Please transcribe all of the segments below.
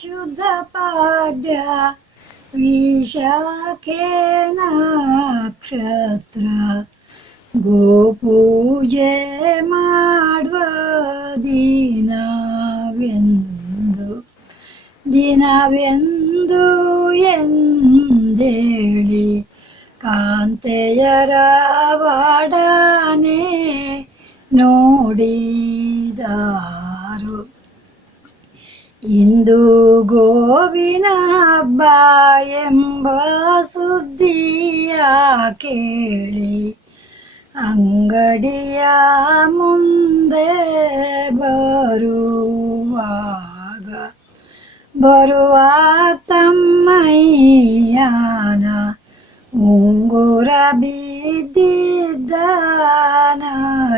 ಶುದ್ಧ ಪಾಡ್ಯ ವಿಶಾಖೇ ಗೋಪೂಜೆ ಮಾಡುವ ದೀನವೆಂದು ದಿನವೆಂದು ಎಂದೇಳಿ ಕಾಂತೆಯರವಾಡನೇ ನೋಡಿದ ಇಂದು ಗೋವಿನ ಹಬ್ಬ ಎಂಬ ಸುದ್ದಿಯ ಕೇಳಿ ಅಂಗಡಿಯ ಮುಂದೆ ಬರುವಾಗ ಬರುವ ತಮ್ಮಯ್ಯನ ಉಂಗುರ ಬಿದ್ದಿದ್ದ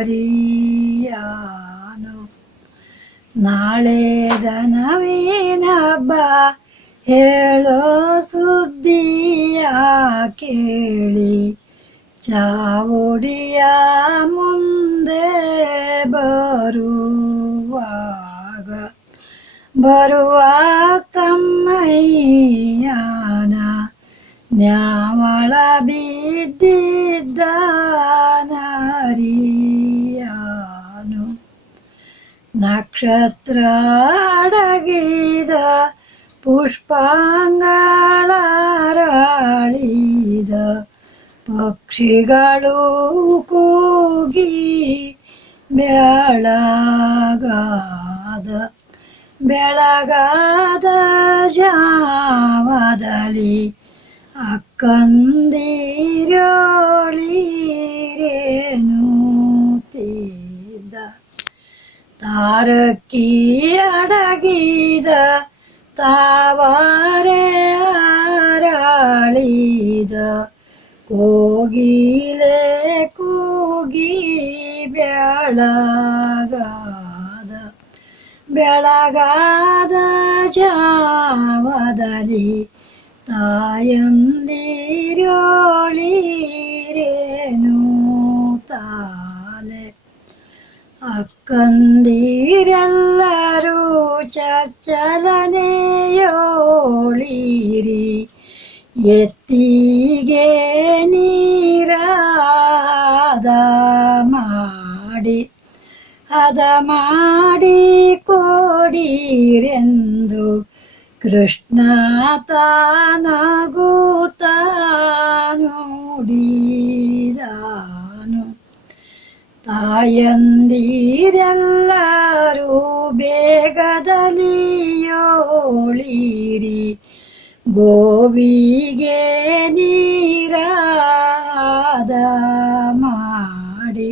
ಬಿದ್ದ Nā le da nā vi nā ba, he lo su di a ke li, cha o di a mun de baru wa ga. Baru wa ta mai a na, nā wa bi di da nā ri. ನಕ್ಷತ್ರಡಗಿದ ಪುಷ್ಪಾಂಗಳ ಪಕ್ಷಿಗಳು ಕೂಗಿ ಬೆಳಗಾದ ಬೆಳಗಾದ ಜಾವದಲ್ಲಿ ಅಕ್ಕಂದಿರೋಳೀರೇನು താരക്കി അടകീത താവാരളീത കോകിലെ കൂകി ബളകാത ബളകാത ജാവതലി തായന്തിരോളീരേനു ಕಂದೀರೆಲ್ಲರೂ ಚಚ್ಚಲನೆಯೋಳೀರಿ ಎತ್ತಿಗೆ ನೀರದ ಮಾಡಿ ಅದ ಮಾಡಿ ಕೃಷ್ಣ ಕೃಷ್ಣತನಾಗೂತ ನೋಡಿದ ಆ ಎಂದೀರೆಲ್ಲರೂ ಬೇಗದಲ್ಲಿಯೋಳೀರಿ ಗೋವಿಗೆ ನೀರದ ಮಾಡಿ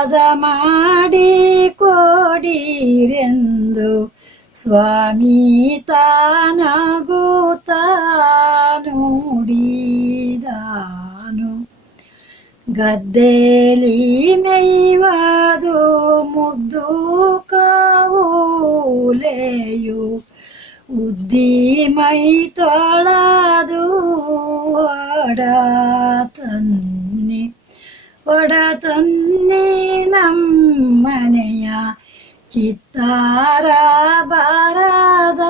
ಅದ ಮಾಡಿ ಕೊಡಿರೆಂದು ಸ್ವಾಮೀತನಾಗೂತ ನೋಡಿದ ಗದ್ದೇಲಿ ಮೈವಾದು ಮುದ್ದು ಕಲೆಯು ಉದ್ದಿ ಮೈ ತೊಳದು ಒಡ ತನ್ನಿ ಒಡ ತನ್ನಿ ನಮ್ಮನೆಯ ಚಿತ್ತಾರ ಬರದ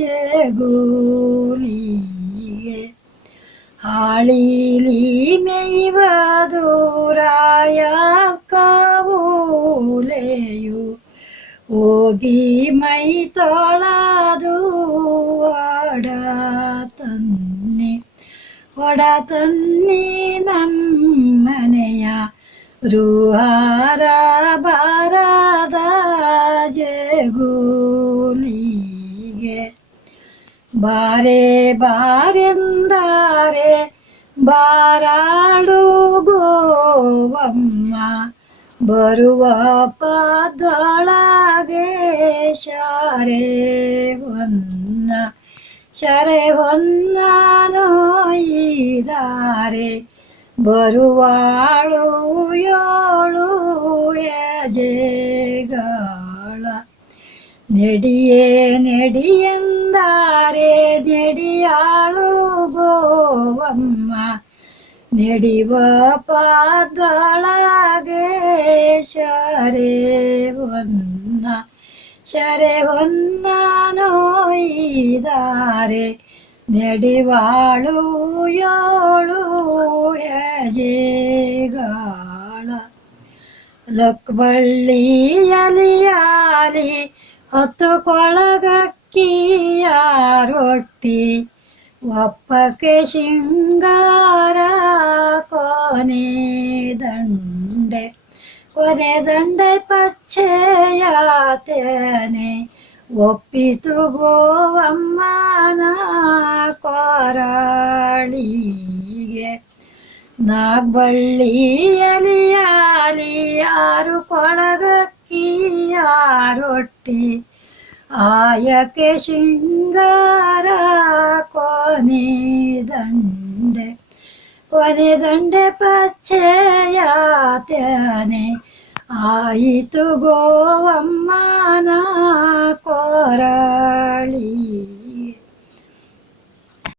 ಜಗಲಿ ಹಾಳೀಲಿ ಮೇಯುವ ದೂರಾಯ ಕಾವೂಲೆಯು ಹೋಗಿ ಮೈ ತೊಳದು ಒಡ ತನ್ನಿ ಒಡ ತನ್ನಿ ബാരേ ബാരെന്താരേ ബാരാടുഗോവമ്മ ബരുവ പദളാകേ ശരേ വന്ന ശരേ വന്നാനോയിതാരേ ബരുവാളുയോളു ജേ ഗള നെടിയേ നെടിയെന്ന ನೆಡಿಯಾಳುಗೋವಮ್ಮ ನೆಡಿವ ಪಾದಳಗೇ ಹೊನ್ನ ಶರೆ ಹೊನ್ನ ನೋಯಿದಾರೆ ನೆಡಿವಾಳು ಯೋಳುಯಜೇಗಾಳ ಲಕ್ಬಳ್ಳಿಯಲಿಯಾಲಿ ಹೊತ್ತು ಕೊಳಗಕ್ಕೆ ಕಿಯಾ ರೊಟ್ಟಿ ಒಪ್ಪಕ್ಕೆ ಶಿಂಗಾರ ಕೊನೆ ದಂಡೆ ಕೊನೆ ದಂಡೆ ಪಚ್ಚೆಯಾತೇನೆ ಒಪ್ಪಿತು ಗೋವಮ್ಮನ ಕೊರಾಳಿಗೆ ನಾಗಬಳ್ಳಿಯಲಿ ಯಾರು ಕೊಳಗಕ್ಕಿಯ ರೊಟ್ಟಿ Aia ke shingara ko dande. Ko dande pache ya te ane. Ai tu go amana korali.